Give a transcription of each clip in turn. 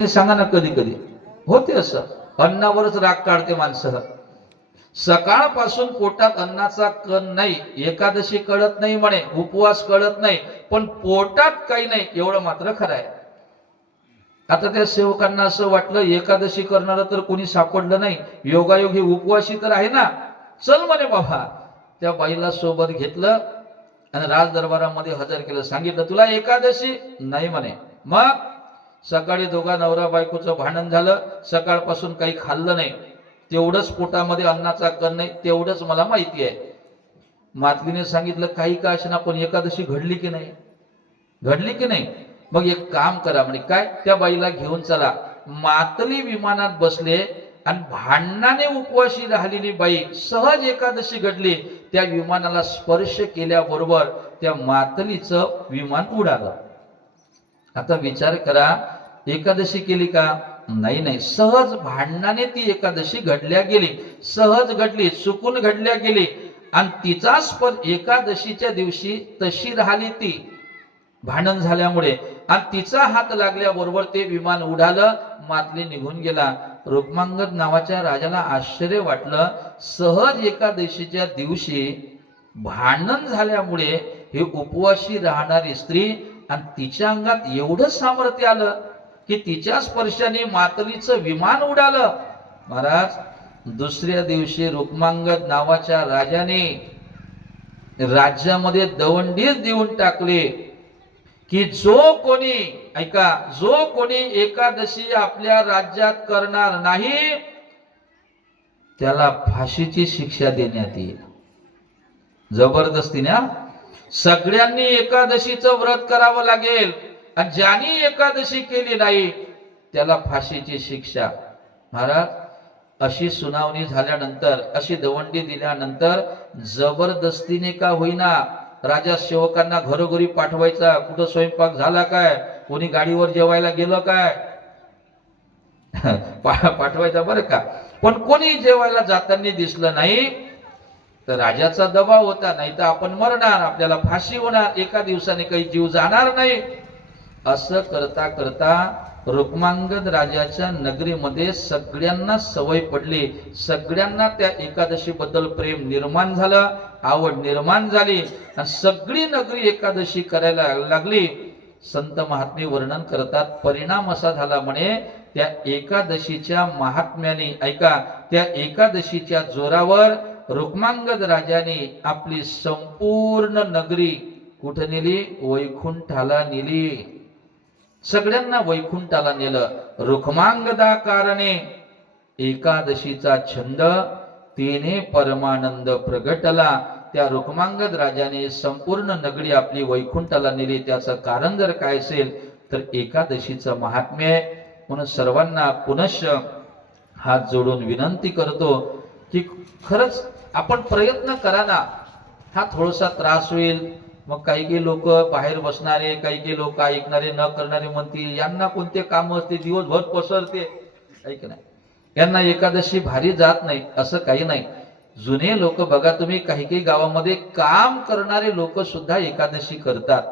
सांगा ना, कधी कधी होते असं, अन्नावरच राग काढते माणसं. सकाळपासून पोटात अन्नाचा कण नाही, एकादशी कळत नाही म्हणे, उपवास कळत नाही, पण पोटात काही नाही एवढं मात्र खरं आहे. आता त्या सेवकांना असं वाटलं एकादशी करणार तर कोणी सापडलं नाही, योगायोग ही उपवासी तर आहे ना, चल म्हणे बाबा. त्या बाईला सोबत घेतलं आणि राज दरबारामध्ये हजर केलं. सांगितलं तुला एकादशी नाही म्हणे. मग सकाळी दोघा नवरा बायकोचं भांडण झालं, सकाळपासून काही खाल्लं नाही, तेवढंच पोटामध्ये अन्नाचा कण नाही, तेवढंच मला माहिती आहे. मातलीने सांगितलं काही का असेना, पण एकादशी घडली की नाही, घडली की नाही. मग एक काम करा म्हणे. काय? त्या बाईला घेऊन चला. मातली विमानात बसले आणि भांडणाने उपवाशी राहिलेली बाई सहज एकादशी घडली. त्या विमानाला स्पर्श केल्याबरोबर त्या मातलीचं विमान उडालं. आता विचार करा, एकादशी केली का? नाही नाही, सहज भांडणाने ती एकादशी घडल्या गेली, सहज घडली, चुकून घडल्या गेली. आणि तिचा स्पर्श एकादशीच्या दिवशी तशी राहिली ती भांडण झाल्यामुळे, आणि तिचा हात लागल्याबरोबर ते विमान उडालं, मातली निघून गेला. रुक्मांगद नावाच्या राजाला आश्चर्य वाटलं, सहज एकादशीच्या दिवशी भांडण झाल्यामुळे हे उपवासी राहणारी स्त्री, आणि तिच्या अंगात एवढं सामर्थ्य आलं की तिच्या स्पर्शाने मातलीचं विमान उडालं. महाराज, दुसऱ्या दिवशी रुक्मांगद नावाच्या राजाने राज्यामध्ये दवंडीच देऊन टाकले की जो कोणी, ऐका, जो कोणी एकादशी आपल्या राज्यात करणार नाही त्याला फाशीची शिक्षा देण्यात येईल. जबरदस्तीने. सगळ्यांनी एकादशीचं व्रत करावं लागेल, आणि ज्यांनी एकादशी केली नाही त्याला फाशीची शिक्षा. महाराज, अशी सुनावणी झाल्यानंतर, अशी दवंडी दिल्यानंतर जबरदस्तीने का होईना राजा सेवकांना घरोघरी पाठवायचा. कुठं स्वयंपाक झाला काय, कोणी गाडीवर जेवायला गेलं काय, पाठवायचा बरं का. पण कोणी जेवायला जाताना दिसलं नाही तर राजाचा दबाव होता, नाही तर आपण मरणार, आपल्याला फाशी होणार, एका दिवसाने काही जीव जाणार नाही. असं करता करता रुक्मांगद राजाच्या नगरीमध्ये सगळ्यांना सवय पडली, सगळ्यांना त्या एकादशी बद्दल प्रेम निर्माण झालं, आवड निर्माण झाली, आणि सगळी नगरी एकादशी करायला लागली. संत महात्मे वर्णन करतात, परिणाम असा झाला म्हणे, त्या एकादशीच्या महात्म्याने, ऐका, त्या एकादशीच्या जोरावर रुक्मांगद राजाने आपली संपूर्ण नगरी कुठे नेली? वैकुंठाला नेली. सगळ्यांना वैकुंठाला नेलं. रुक्मांगदा कारणे एकादशीचा छंद तिने परमानंद प्रगटला. त्या रुक्मांगद राजाने संपूर्ण नगरी आपली वैकुंठाला नेली. त्याचं कारण जर काय असेल तर एकादशीचं महात्म्य. म्हणून सर्वांना पुनश्च हात जोडून विनंती करतो की खरंच आपण प्रयत्न करा ना. हा थोडासा त्रास होईल, मग काही लोक बाहेर बसणारे, काही लोक ऐकणारे, न करणारे म्हणतील यांना कोणते काम असते, दिवसभर पसरते, ऐक नाही, यांना एकादशी भारी जात नाही, असं काही नाही. जुने लोक बघा तुम्ही, काही गावामध्ये काम करणारे लोक सुद्धा एकादशी करतात.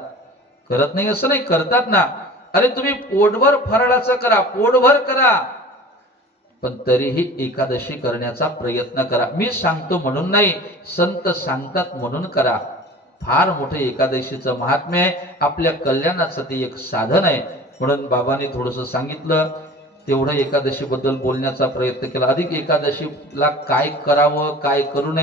करत नाही असं नाही, करतात ना. अरे तुम्ही पोटभर फराळाचं करा, पोटभर करा, पण तरीही एकादशी करण्याचा प्रयत्न करा. मी सांगतो म्हणून नाही, संत सांगतात म्हणून करा. फार मोठं एकादशीचं महात्म्य आहे, आपल्या कल्याणाचं ते एक साधन आहे. म्हणून बाबांनी थोडंसं सांगितलं, तेवढं एकादशी बद्दल बोलण्याचा प्रयत्न केला. अधिक एकादशीला काय करावं, काय करू नये